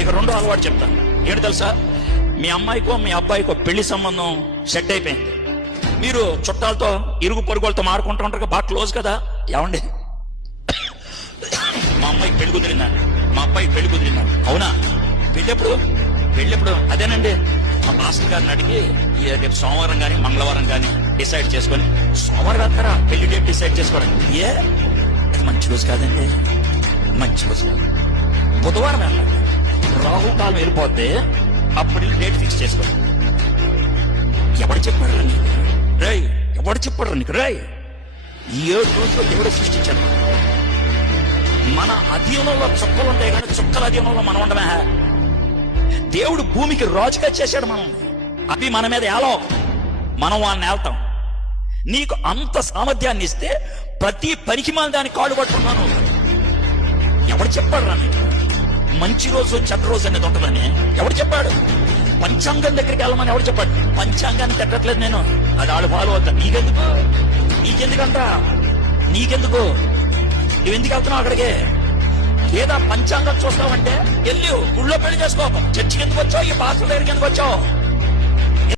ఇక రెండో అలవాటు చెప్తాను ఏంటి తెలుసా? మీ అమ్మాయికో మీ అబ్బాయికో పెళ్ళి సంబంధం సెట్ అయిపోయింది. మీరు చుట్టాలతో ఇరుగు పొరుగులతో మారుకుంటూ ఉంటారు బాగా క్లోజ్ కదా? ఏమండి? మా అమ్మాయికి పెళ్ళి కుదిరిందండి మా అబ్బాయికి పెళ్ళి కుదిరిందండి అవునా? పెళ్ళెప్పుడు? పెళ్ళెప్పుడు? అదేనండి. మా మాస్టర్ గారిని అడిగి రేపు సోమవారం కానీ మంగళవారం కానీ డిసైడ్ చేసుకొని సోమవారం అంటారా పెళ్ళి డేట్ డిసైడ్ చేసుకోవడం ఏ? మంచి రోజు కాదండి. మంచి రోజు కాదు. బుధవారం వెళ్ళండి రాహుకాలం వెళ్ళిపోతే అప్పుడు డేట్ ఫిక్స్ చేసుకోండి ఎవడు చెప్పాడు నీకు? రేయ్ ఎవడు చెప్పాడు నీకు? రేయ్ ఈ ఏడు రోజులు దేవుడు సృష్టించాడు? మన అధీనంలో చుక్కలు ఉంటాయి కానీ చుక్కల అధీనంలో మనం ఉండమే. దేవుడు భూమికి రాజుగా చేశాడు మనం అవి మన మీద ఏలో. మనం వాళ్ళని ఏళ్తాం నీకు అంత సామర్థ్యాన్ని ఇస్తే ప్రతి పనికి మన దాన్ని కాళ్ళు పట్టుకున్నాను ఎవడు చెప్పాడు రా నీకు? మంచి రోజు చెడ్డ రోజు అనేది ఉంటుందని ఎవడు చెప్పాడు? పంచాంగం దగ్గరికి వెళ్ళమని ఎవడు చెప్పాడు? పంచాంగాన్ని తిట్టట్లేదు నేను. అది వాళ్ళు ఫాలో అవుతా. నీకెందుకు? నీకెందుకంట నీకెందుకు? నువ్వెందుకు వెళ్తున్నావు అక్కడికి? లేదా పంచాంగం చూస్తావంటే వెళ్ళి గుళ్ళో పెళ్ళి చేసుకో. చర్చికి ఎందుకు వచ్చావు? ఈ పాత్ర దగ్గరికి ఎందుకు వచ్చావు?